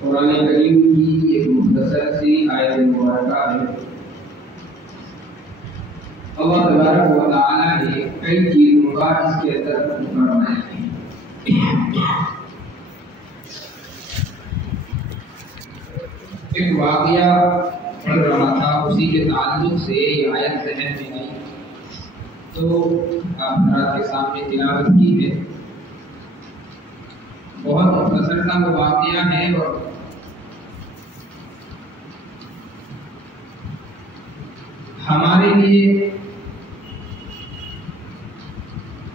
कुरान करीम की एक मुख्तसर सी आयत मुबारका है। अल्लाह तबारक व तआला ने कई चीजों का इसके अंदर फरमाया है। एक वाक़या पढ़ रहा था, उसी के ताल्लुक से ये आयत ज़हन में आई तो आप हज़रात के सामने तिलावत की है। बहुत मुख्तसर सा वो वाक़या है और हमारे लिए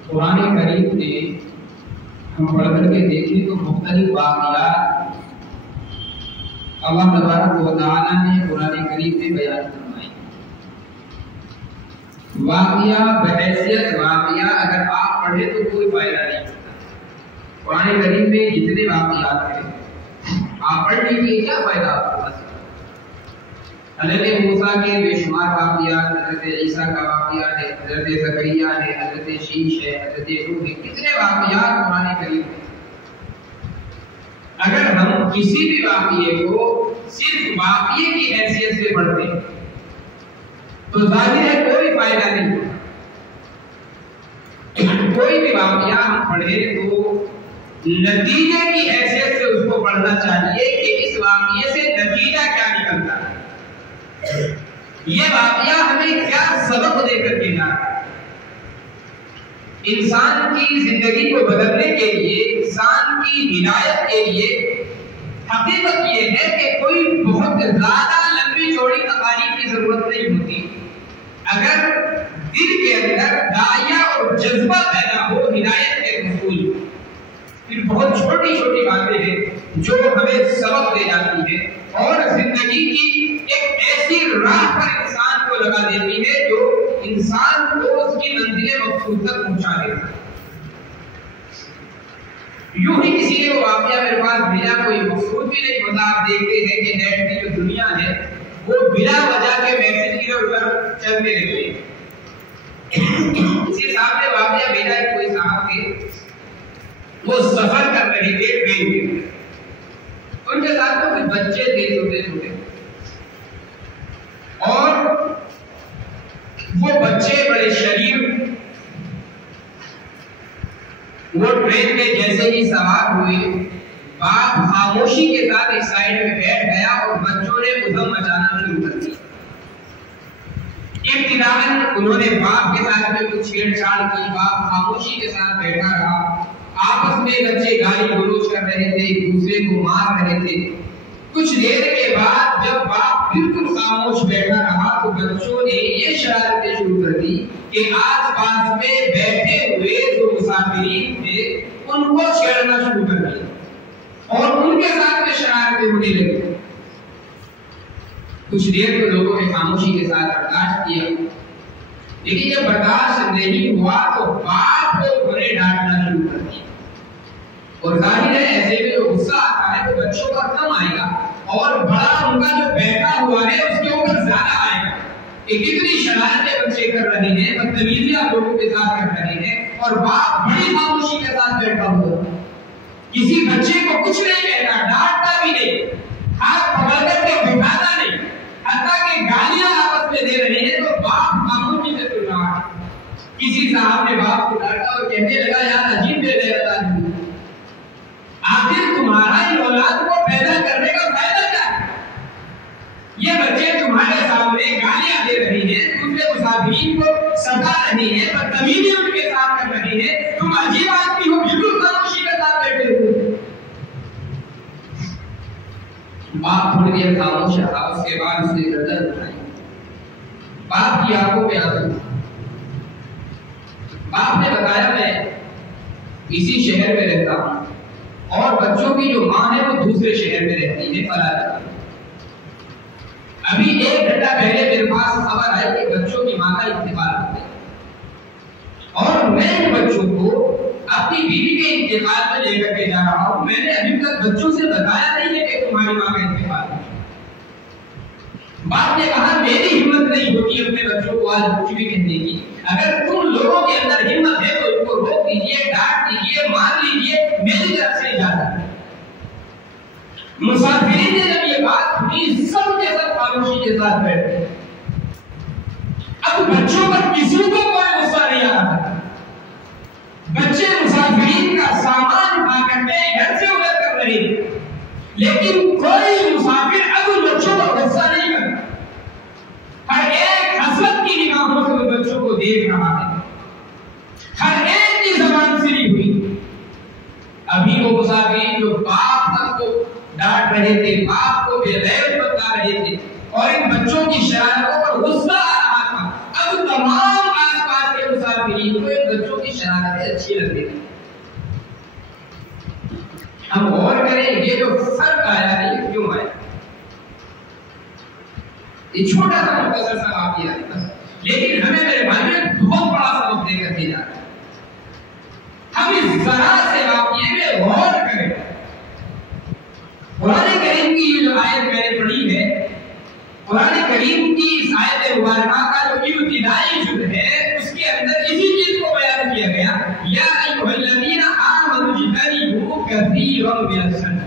कुरान करीम ने हम पढ़ करके देखें तो मुख्तलिफ वाक़यात अल्लाह तबारक व तआला ने कुरान करीम में बयान फरमाए। वाक़या बहैसियत वाक़या अगर आप पढ़े तो कोई फायदा नहीं होता। कुरान करीम में जितने वाक़यात हैं आप पढ़ लीजिए, क्या फायदा आपको? हज़रत मूसा के बेशुमार वाक़यात, हज़रत ईसा का वाक़या है, हज़रत ज़करिया है, हज़रत शीश है, हज़रत नूह है, कितने वाक़यात कुरान करीम में। अगर हम किसी भी वाक़ये को सिर्फ वाक़ये की हैसियत से पढ़ते हैं तो जाहिर है कोई फायदा नहीं होगा। कोई भी वाक़या हम पढ़े तो नतीजे की हैसियत से उसको पढ़ना चाहिए कि इस वाक़ये से नतीजा क्या निकलता है, ये वाक़या हमें क्या सबक देकर के जा रहा है। इंसान की जिंदगी को बदलने के लिए, इंसान की हिदायत के लिए हकीकत ये है कि कोई बहुत ज्यादा लंबी चौड़ी तकारीर की जरूरत नहीं होती। अगर दिल के अंदर दाया और जज्बा पैदा हो हिदायत के हुसूल, फिर बहुत छोटी छोटी बातें हैं जो हमें सबक दे जाती है और जिंदगी की एक ऐसी राह पर इंसान को लगा देती है जो इंसान को उसकी मंजिल मकसूद तक पहुंचा देता है। यूं ही किसी ने वो वाक़या मेरे पास भेजा, कोई मकसूद भी नहीं होता। आप देखते हैं कि नेट की जो दुनिया है वो बिना वजह के मैसेज इधर उधर चलते रहते हैं। किसी साहब ने वाक़या भेजा कि कोई साहब थे, वो सफर कर रहे थे ट्रेन में, उनके साथ तो कुछ बच्चे थे छोटे छोटे, और वो बच्चे बड़े शरीफ। वो ट्रेन में जैसे ही सवार हुए, बाप खामोशी के साथ एक साइड में बैठ गया और बच्चों ने उधम मचाना शुरू कर दिया। इब्तिदाअन उन्होंने बाप के साथ में कुछ छेड़छाड़ की, बाप खामोशी के साथ बैठा रहा। आपस में बच्चे गाली गलौज कर रहे थे, एक दूसरे को मार रहे थे। कुछ देर के बाद जब बाप बिल्कुल खामोश बैठा रहा तो बच्चों ने ये शरारतें शुरू कर दी कि आस-पास में बैठे हुए जो मुसाफिरीन थे उनको छेड़ना शुरू कर दिया और उनके साथ में शरारतें होने लगी। कुछ देर तो लोगों ने खामोशी के साथ बर्दाश्त किया, लेकिन जब बर्दाश्त नहीं हुआ तो बाप को उन्हें डांटना शुरू कर दिया। और जाहिर है ऐसे में जो गुस्सा आता है वो बच्चों पर कम आएगा और बड़ा उनका जो बैठा हुआ है उसके ऊपर ज्यादा आएगा कि कितनी शरारतें बच्चे कर रहे हैं, बदतमीजियां लोगों के साथ कर रहे हैं और बाप बड़ी खामोशी के साथ बैठा हुआ। किसी बच्चे को कुछ नहीं कहता, डांटता भी नहीं, हाथ पकड़ करके बिठाता नहीं, हत्ता कि गालियां आपस में दे रहे हैं तो बाप खामोशी से सुन रहा है। किसी साहब ने बाप को डांटा और कहने लगा, यार अजीब बेगैरत आदमी, आखिर तुम्हारा इन औलाद को पैदा करने का फायदा क्या है? ये बच्चे तुम्हारे सामने गालियां दे रहे हैं, दूसरे मुसाफिरीन को सता रहे हैं, बदतमीजी उनके साथ कर रहे हैं, तुम अजीब आदमी हो, बिल्कुल खामोशी के साथ बैठे हो। बाप थोड़ी देर खामोश रहा, उसके बाद उसने गर्दन उठाई। बाप की आंखों में आंसू। बाप ने बताया, मैं इसी शहर में रहता हूँ और बच्चों की जो माँ है वो दूसरे शहर में रहती है, फलाना। अभी 1 घंटा पहले मेरे पास खबर आई कि बच्चों की माँ का इंतकाल हो गया और मैं इन बच्चों को अपनी बीवी के इंतकाल में लेकर के जा रहा हूँ। मैंने अभी तक बच्चों से बताया नहीं है कि तुम्हारी माँ का इंतकाल हो। बाप ने कहा, मेरी हिम्मत नहीं होती अपने बच्चों को आज कुछ भी कहने की। अगर तुम लोगों के अंदर हिम्मत है तो उनको रोक दीजिए, डांट दीजिए, मार लीजिए, मेरी तरफ से इजाजत है। मुसाफिरीन ने जब ये बात सुनी, सब के सब खामोशी के साथ बैठे। अब बच्चों पर किसी को कोई गुस्सा नहीं आ रहा। बच्चे मुसाफिरीन का सामान उठा करके घर से उधर कर रहे, लेकिन कोई मुसाफिर अब उन बच्चों पर गुस्सा नहीं करता। हर एक हसरत की निगाहों से उन बच्चों को देख रहा है, हर एक की जबान सिली हुई। अभी वो मुसाफिर जो बाप तक को डांट रहे थे, बाप को बेगैरत बता रहे थे और इन बच्चों की शरारतों पर गुस्सा आ रहा था, अब तमाम आसपास के मुसाफिरीन को इन बच्चों की शरारतें अच्छी लग रही थी। हम गौर करें, ये जो फर्क आया है ये क्यों आया? ये छोटा सा मुख्तसर सा वाक़या है, लेकिन हमें मेरे भाई में बहुत बड़ा सबक देकर के जा रहा है। हम इस जरा से वाक़ये में गौर करें। कुरान करीम की ये जो आयत मैंने पढ़ी है, कुरान करीम की इस आयत मुबारका का जो इब्तिदाई जुज़ है, उसके अंदर इसी चीज को बयान किया गया, या अय्युहल्लज़ीना आमनू इज्तनिबू कसीरन मिनस्सन्न।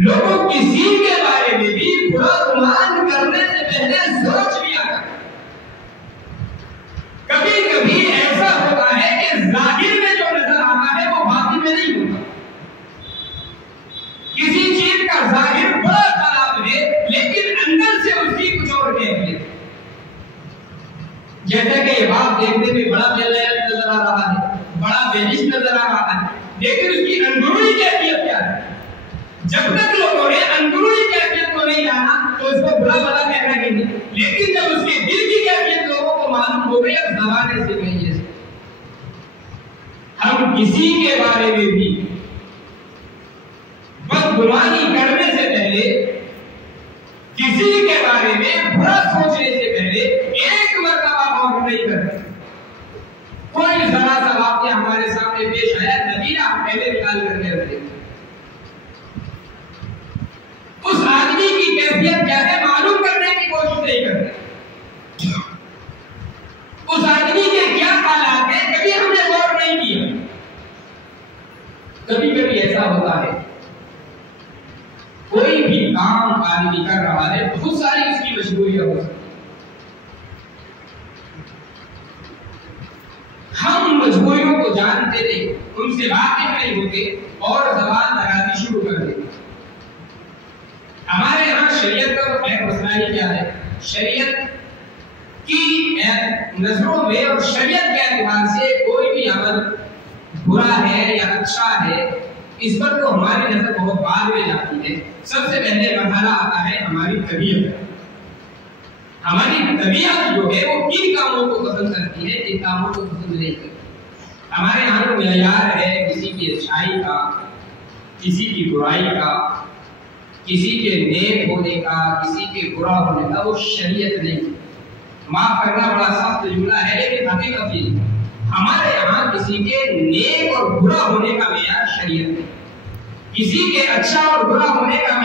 लोगों किसी के बारे में भी बुरा गुमान करने से पहले सोच लिया करें। कभी कभी ऐसा होता है कि जाहिर में जो नजर आता है वो बातिन में नहीं होता। किसी चीज का जाहिर बड़ा खराब है, लेकिन अंदर से उसकी कुछ और कैफियत। जैसे कि ये बात देखने में बड़ा बेलैक नजर आ रहा है, बड़ा बेनिश नजर आ रहा है, लेकिन उसकी अंदरूनी कैफियत क्या है? जब तक लोगों ने अंदरूनी कैफियत को नहीं जाना तो उसको बुरा भला कह रहे नहीं, लेकिन जब उसके दिल की कैफियत लोगों को मालूम हो गई, अब जबाने से गई है। हम किसी के बारे में भी बदगुमानी करने से पहले, किसी के बारे में बुरा सोचने से पहले एक मर्तबा गौर नहीं करते। कोई जरा सा वाक़या हमारे सामने पेश आया, नतीजा हम पहले निकाल करके रखते। उस आदमी की कैफियत क्या है मालूम करने की कोशिश नहीं करते। उस आदमी के क्या हालात है कभी हमने गौर नहीं किया। कभी कभी ऐसा होता है, कोई भी काम आदमी कर रहा है, बहुत सारी उसकी मजबूरियां हो सकती। हम मजबूरियों को जानते नहीं, उनसे वाकिफ नहीं होते और जबान लगानी शुरू कर देते। हमारे यहाँ शरीयत का एक मसला ही क्या है, शरीयत की नजरों में और शरीयत के एतबार से कोई भी अमल बुरा है या अच्छा है, इस पर तो हमारी नजर बहुत बाद में जाती है। सबसे पहले मरहला आता है हमारी तबीयत। हमारी तबीयत जो है वो किन कामों को पसंद करती है, किन कामों को पसंद नहीं करती। हमारे यहाँ तो मेयार है किसी की अच्छाई का, किसी की बुराई का, किसी के नेक होने का, किसी के बुरा होने का, वो शरीयत नहीं। माफ करना बड़ा सख्त जुमला है, लेकिन हकीकत ये हमारे यहाँ किसी के नेक और बुरा होने का मेयार शरीयत है। किसी के अच्छा और बुरा होने का